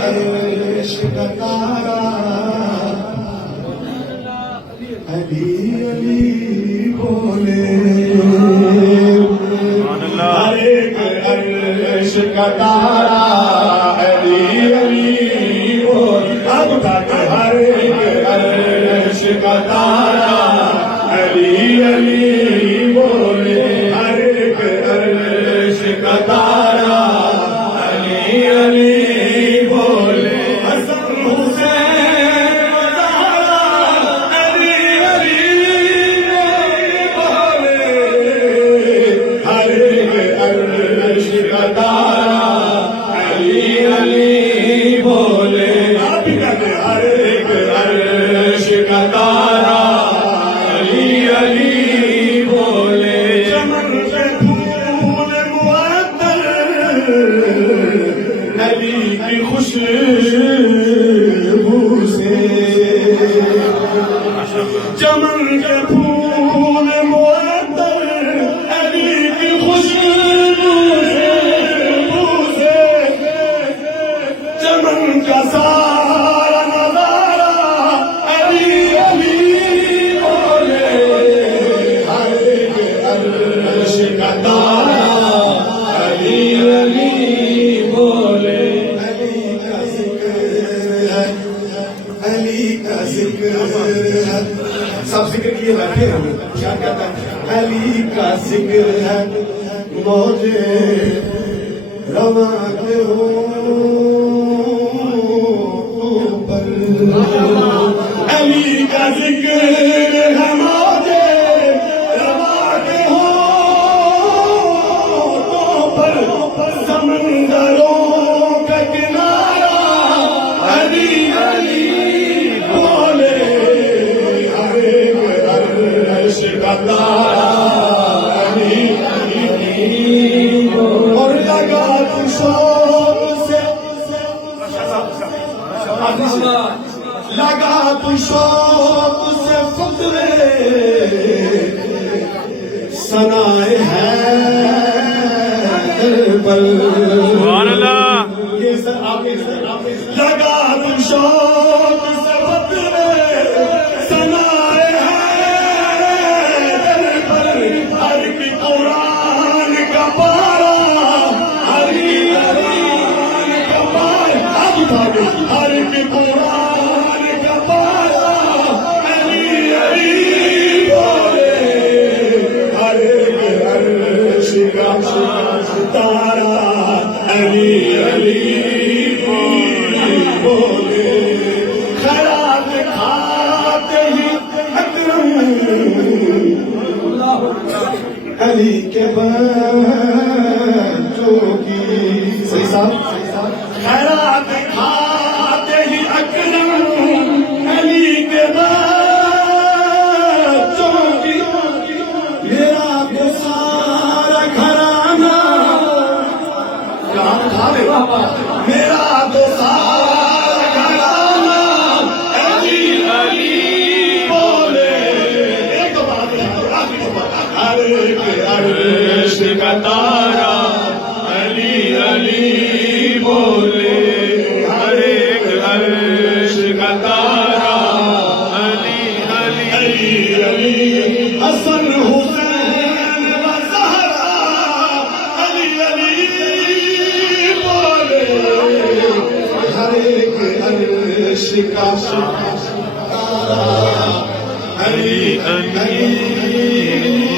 عرش کا تارا علی علی بولے ہر ایک عرش کا تارا علی علی بولے اب تک ہر ایک عرش کا تارا علی علی بولے ہر ایک عرش کا تارا علی علی بولے حسن حسین علی علی بولے ہر ایک عرش کا تارا علی علی بولے اب تک ہر ایک عرش کا تارا علی علی بولے چمن پہ پھول معطر علی کی خوشبو سے چمن کے پھول معطر علی کی خوشبو سے چمن کا سارا نظارہ علی علی بولے ہر ایک عرش کا تارا علی علی بولے علی کا ذکر ہے علی کا ذکر ہے سب ذکر کیے بیٹھے ہم کیا کہتا ہے علی کا ذکر ہے موجے رواں کے اوپر علی کا ذکر ہے موجے رواں کے اوپر سمندروں کا کنارہ علی علی بولے ہر ایک عرش کا تارا علی علی اور لگا تو شوق سے لگا تو شوق سے فقرے ثنائے حیدر پر یہ سر آپ لگا تو شوق سے فقرے ثنائے حیدر پر ہر کی قرآن کا پارا علی علی کا پارا اب تک ہر کی قرآن کا پارا علی علی بولے ہر ایک عرش کا تارا علی علی بولے خراب کھاتے ہی اکرم علی کے بچوں کی صحیح صاحب خیرات کھاتے ہی اکرم علی کے بچوں کی میرا تو سارا گھرانہ میرا تو سارا گھرانہ علی علی بولے ایک بات ہر ایک عرش کا تارا علی علی بولے ہر ایک عرش کا تارا علی علی علی حسن حسین و زہرا علی علی بولے ہر ایک عرش کا تارا علی علی